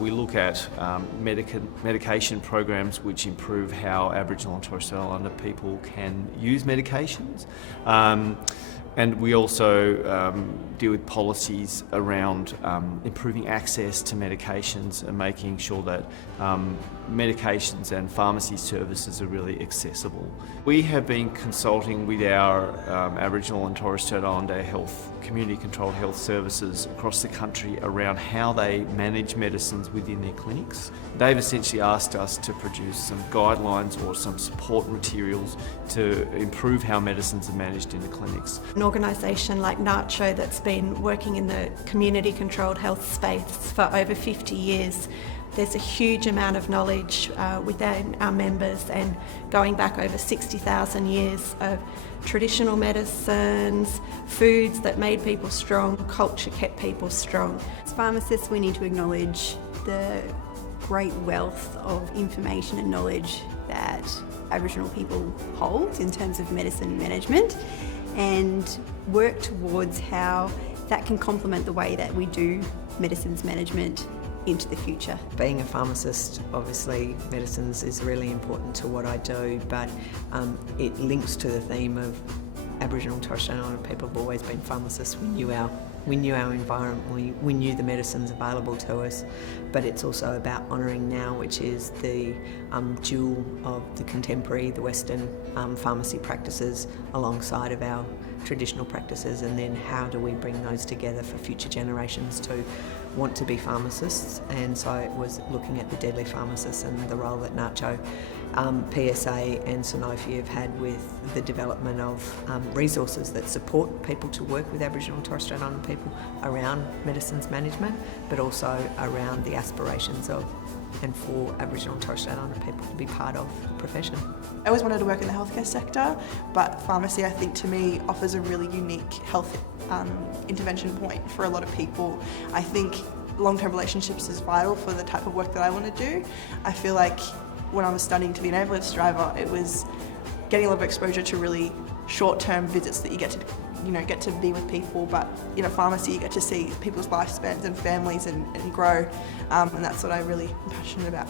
We look at medication programs which improve how Aboriginal and Torres Strait Islander people can use medications. And we also deal with policies around improving access to medications and making sure that medications and pharmacy services are really accessible. We have been consulting with our Aboriginal and Torres Strait Islander community-controlled health services across the country around how they manage medicines within their clinics. They've essentially asked us to produce some guidelines or some support materials to improve how medicines are managed in the clinics. An organisation like NACCHO that's been working in the community-controlled health space for over 50 years, there's a huge amount of knowledge within our members, and going back over 60,000 years of traditional medicines, foods that made people strong, culture kept people strong. As pharmacists, we need to acknowledge the great wealth of information and knowledge that Aboriginal people hold in terms of medicine management, and work towards how that can complement the way that we do medicines management into the future. Being a pharmacist, obviously medicines is really important to what I do, but it links to the theme of Aboriginal and Torres Strait Islander people have always been pharmacists. We knew our environment, we knew the medicines available to us, but it's also about honouring now, which is the jewel of the contemporary, the Western pharmacy practices alongside of our traditional practices, and then how do we bring those together for future generations to want to be pharmacists. And so it was looking at the deadly pharmacists and the role that NACCHO-PSA and Sanofi have had with the development of resources that support people to work with Aboriginal and Torres Strait Islander people around medicines management, but also around the aspirations of and for Aboriginal and Torres Strait Islander people to be part of the profession. I always wanted to work in the healthcare sector, but pharmacy, I think, to me offers a really unique health intervention point for a lot of people. I think long-term relationships is vital for the type of work that I want to do. I feel like when I was studying to be an ambulance driver, it was getting a lot of exposure to really short-term visits that you get to be with people, but in a pharmacy you get to see people's lifespans and families and grow, and that's what I really am passionate about.